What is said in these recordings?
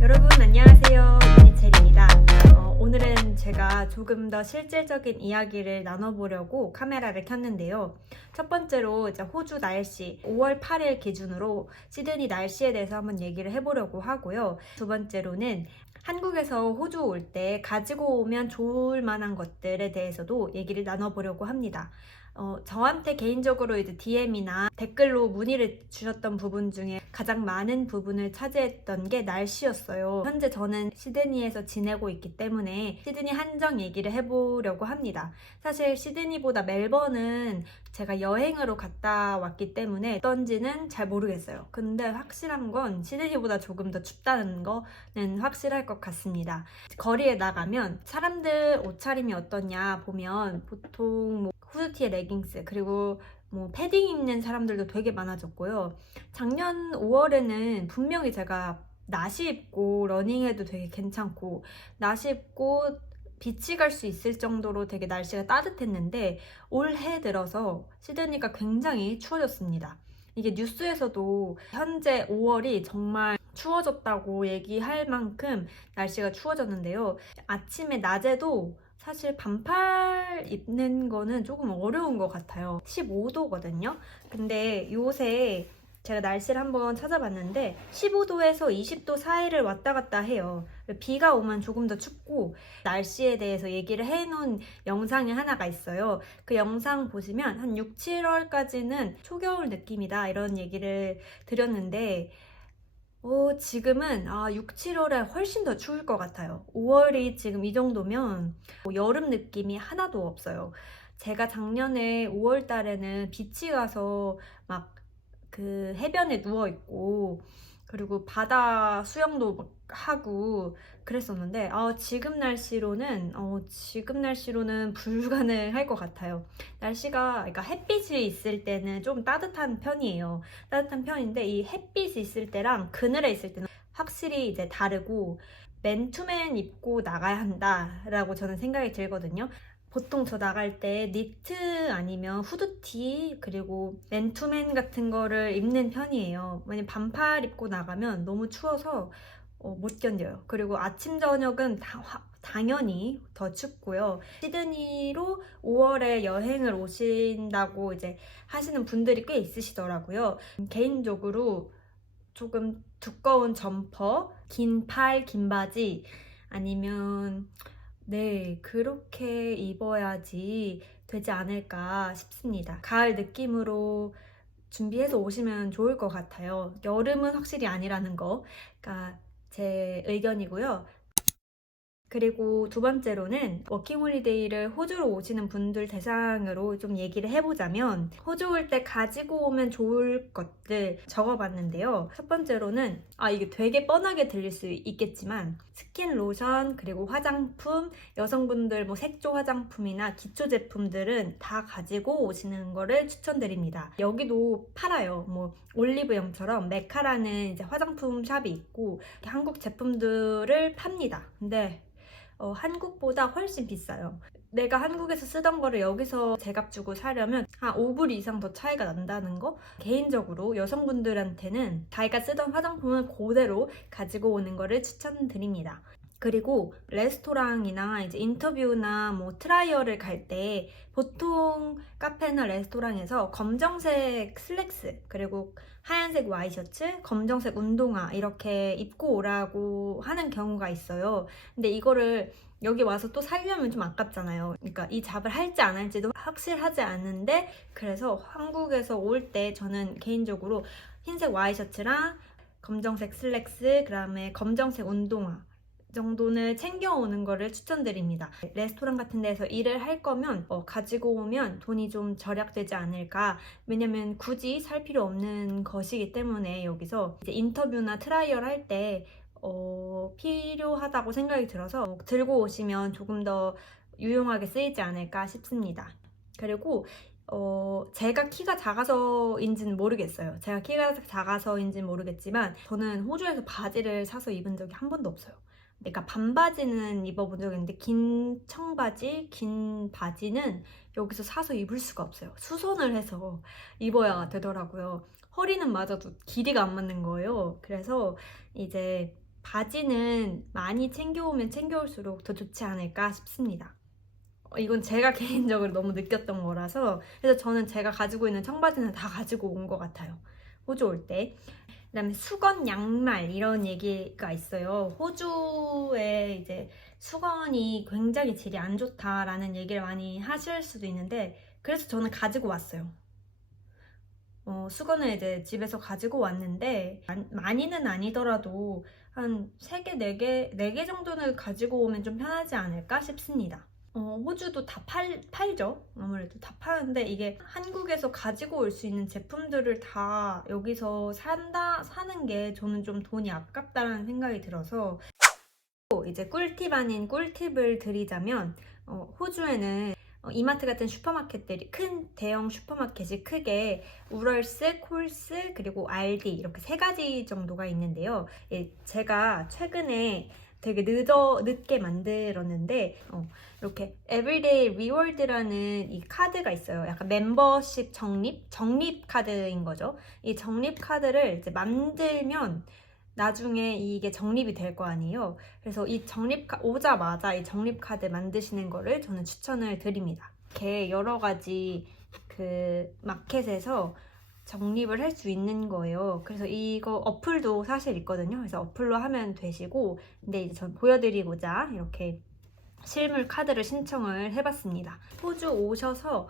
여러분 안녕하세요. 이니첼입니다. 오늘은 제가 조금 더 실질적인 이야기를 나눠보려고 카메라를 켰는데요. 첫 번째로 이제 호주 날씨, 5월 8일 기준으로 시드니 날씨에 대해서 한번 얘기를 해보려고 하고요. 두 번째로는 한국에서 호주 올 때 가지고 오면 좋을 만한 것들에 대해서도 얘기를 나눠보려고 합니다. 저한테 개인적으로 이제 DM이나 댓글로 문의를 주셨던 부분 중에 가장 많은 부분을 차지했던 게 날씨였어요. 현재 저는 시드니에서 지내고 있기 때문에 시드니 한정 얘기를 해보려고 합니다. 사실 시드니보다 멜번은 제가 여행으로 갔다 왔기 때문에 어떤지는 잘 모르겠어요. 근데 확실한 건 시드니보다 조금 더 춥다는 거는 확실할 것 같습니다. 거리에 나가면 사람들 옷차림이 어떠냐 보면 보통 후드티에 레깅스 그리고 패딩 입는 사람들도 되게 많아졌고요. 작년 5월에는 분명히 제가 나시 입고 러닝해도 되게 괜찮고 나시 입고 비치 갈 수 있을 정도로 되게 날씨가 따뜻했는데 올해 들어서 시드니가 굉장히 추워졌습니다. 이게 뉴스에서도 현재 5월이 정말 추워졌다고 얘기할 만큼 날씨가 추워졌는데요. 아침에 낮에도 사실 반팔 입는 거는 조금 어려운 것 같아요. 15도거든요. 근데 요새 제가 날씨를 한번 찾아봤는데 15도에서 20도 사이를 왔다 갔다 해요. 비가 오면 조금 더 춥고 날씨에 대해서 얘기를 해놓은 영상이 하나가 있어요. 그 영상 보시면 한 6, 7월까지는 초겨울 느낌이다 이런 얘기를 드렸는데 지금은 6, 7월에 훨씬 더 추울 것 같아요. 5월이 지금 이 정도면 여름 느낌이 하나도 없어요. 제가 작년에 5월 달에는 비치 가서 막 그 해변에 누워 있고 그리고 바다 수영도 막 하고 그랬었는데 지금 날씨로는 불가능할 것 같아요. 날씨가 그러니까 햇빛이 있을 때는 좀 따뜻한 편이에요. 따뜻한 편인데 이 햇빛이 있을 때랑 그늘에 있을 때는 확실히 이제 다르고 맨투맨 입고 나가야 한다라고 저는 생각이 들거든요. 보통 저 나갈 때 니트 아니면 후드티 그리고 맨투맨 같은 거를 입는 편이에요. 왜냐면 반팔 입고 나가면 너무 추워서 못 견뎌요. 그리고 아침 저녁은 당연히 더 춥고요. 시드니로 5월에 여행을 오신다고 이제 하시는 분들이 꽤 있으시더라고요. 개인적으로 조금 두꺼운 점퍼, 긴 팔, 긴 바지 아니면 네, 그렇게 입어야지 되지 않을까 싶습니다. 가을 느낌으로 준비해서 오시면 좋을 것 같아요. 여름은 확실히 아니라는 거가 제 의견이고요. 그리고 두 번째로는 워킹홀리데이를 호주로 오시는 분들 대상으로 좀 얘기를 해보자면 호주 올 때 가지고 오면 좋을 것들 적어봤는데요. 첫 번째로는 이게 되게 뻔하게 들릴 수 있겠지만 스킨 로션 그리고 화장품 여성분들 색조 화장품이나 기초 제품들은 다 가지고 오시는 거를 추천드립니다. 여기도 팔아요. 올리브영처럼 메카라는 이제 화장품 샵이 있고 한국 제품들을 팝니다. 근데 한국보다 훨씬 비싸요. 내가 한국에서 쓰던 거를 여기서 제값 주고 사려면 한 5불 이상 더 차이가 난다는 거? 개인적으로 여성분들한테는 자기가 쓰던 화장품을 그대로 가지고 오는 거를 추천드립니다. 그리고 레스토랑이나 이제 인터뷰나 트라이얼을 갈 때 보통 카페나 레스토랑에서 검정색 슬랙스 그리고 하얀색 와이셔츠, 검정색 운동화 이렇게 입고 오라고 하는 경우가 있어요. 근데 이거를 여기 와서 또 살려면 좀 아깝잖아요. 그러니까 이 잡을 할지 안 할지도 확실하지 않은데 그래서 한국에서 올 때 저는 개인적으로 흰색 와이셔츠랑 검정색 슬랙스, 그다음에 검정색 운동화 정도는 챙겨오는 거를 추천드립니다. 레스토랑 같은 데서 일을 할 거면 가지고 오면 돈이 좀 절약되지 않을까. 왜냐면 굳이 살 필요 없는 것이기 때문에 여기서 이제 인터뷰나 트라이얼 할 때 필요하다고 생각이 들어서 들고 오시면 조금 더 유용하게 쓰이지 않을까 싶습니다. 그리고 제가 키가 작아서인지는 모르겠어요. 제가 키가 작아서인지는 모르겠지만 저는 호주에서 바지를 사서 입은 적이 한 번도 없어요. 내가 반바지는 입어본 적이 있는데 긴 청바지, 긴 바지는 여기서 사서 입을 수가 없어요. 수선을 해서 입어야 되더라고요. 허리는 맞아도 길이가 안 맞는 거예요. 그래서 이제 바지는 많이 챙겨오면 챙겨올수록 더 좋지 않을까 싶습니다. 이건 제가 개인적으로 너무 느꼈던 거라서, 그래서 저는 제가 가지고 있는 청바지는 다 가지고 온 것 같아요, 호주 올 때. 그다음에 수건 양말 이런 얘기가 있어요. 호주에 이제 수건이 굉장히 질이 안 좋다라는 얘기를 많이 하실 수도 있는데, 그래서 저는 가지고 왔어요. 수건을 이제 집에서 가지고 왔는데 많이는 아니더라도 한 3개, 4개, 4개 정도는 가지고 오면 좀 편하지 않을까 싶습니다. 호주도 다 팔죠. 아무래도 다 파는데 이게 한국에서 가지고 올 수 있는 제품들을 다 여기서 사는 게 저는 좀 돈이 아깝다라는 생각이 들어서, 이제 꿀팁 아닌 꿀팁을 드리자면, 호주에는 이마트 같은 슈퍼마켓들이, 큰 대형 슈퍼마켓이 크게 우럴스, 콜스, 그리고 알디 이렇게 3가지 정도가 있는데요. 제가 최근에 되게 늦게 만들었는데 이렇게 에브리데이 리워드라는 이 카드가 있어요. 약간 멤버십 적립 카드인 거죠. 이 적립 카드를 이제 만들면 나중에 이게 적립이 될 거 아니에요. 그래서 이 오자마자 이 적립 카드 만드시는 거를 저는 추천을 드립니다. 이렇게 여러 가지 그 마켓에서 적립을 할 수 있는 거예요. 그래서 이거 어플도 사실 있거든요. 그래서 어플로 하면 되시고, 근데 이제 전 보여드리고자 이렇게 실물 카드를 신청을 해봤습니다. 호주 오셔서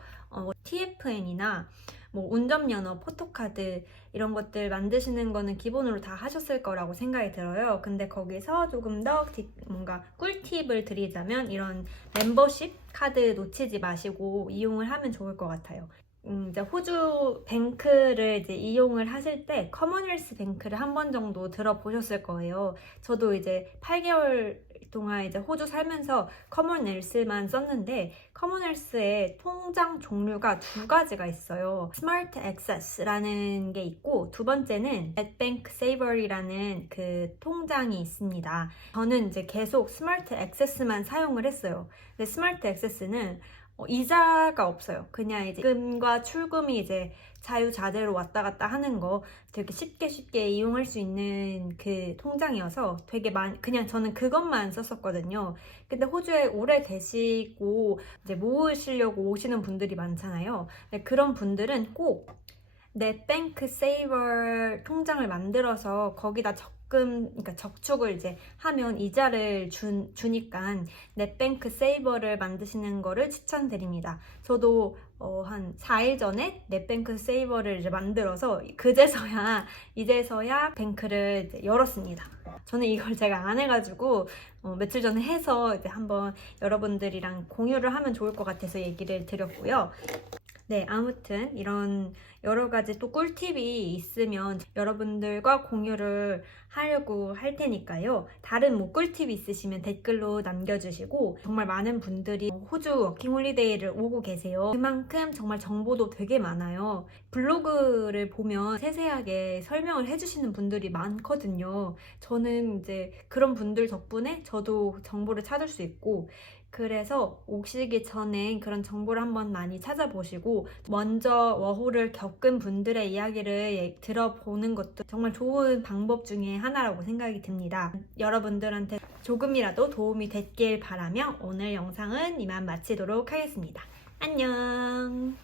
TFN이나 뭐 운전면허, 포토카드 이런 것들 만드시는 거는 기본으로 다 하셨을 거라고 생각이 들어요. 근데 거기서 조금 더 뭔가 꿀팁을 드리자면, 이런 멤버십 카드 놓치지 마시고 이용을 하면 좋을 것 같아요. 이제 호주 뱅크를 이제 이용을 하실 때 커먼웰스 뱅크를 한 번 정도 들어보셨을 거예요. 저도 이제 8개월 동안 이제 호주 살면서 커먼웰스만 썼는데, 커먼웰스의 통장 종류가 2가지가 있어요. 스마트 액세스라는 게 있고, 두 번째는 넷뱅크 세이버리라는 그 통장이 있습니다. 저는 이제 계속 스마트 액세스만 사용을 했어요. 근데 스마트 액세스는 이자가 없어요. 그냥 이제 입금과 출금이 이제 자유자재로 왔다 갔다 하는 거 되게 쉽게 이용할 수 있는 그 통장이어서 되게 그냥 저는 그것만 썼었거든요. 근데 호주에 오래 계시고 이제 모으시려고 오시는 분들이 많잖아요. 그런 분들은 꼭 넷뱅크 세이버 통장을 만들어서 거기다 그러니까 적축을 이제 하면 이자를 주니까 넷뱅크 세이버를 만드시는 거를 추천드립니다. 저도 한 4일 전에 넷뱅크 세이버를 이제 만들어서 이제서야 뱅크를 이제 열었습니다. 저는 이걸 제가 안 해가지고 며칠 전에 해서 이제 한번 여러분들이랑 공유를 하면 좋을 것 같아서 얘기를 드렸고요. 네, 아무튼 이런 여러 가지 또 꿀팁이 있으면 여러분들과 공유를 하려고 할 테니까요. 다른 뭐 꿀팁이 있으시면 댓글로 남겨주시고, 정말 많은 분들이 호주 워킹홀리데이를 오고 계세요. 그만큼 정말 정보도 되게 많아요. 블로그를 보면 세세하게 설명을 해주시는 분들이 많거든요. 저는 이제 그런 분들 덕분에 저도 정보를 찾을 수 있고, 그래서 오시기 전에 그런 정보를 한번 많이 찾아보시고, 먼저 워홀을 겪은 분들의 이야기를 들어보는 것도 정말 좋은 방법 중에 하나라고 생각이 듭니다. 여러분들한테 조금이라도 도움이 됐길 바라며 오늘 영상은 이만 마치도록 하겠습니다. 안녕!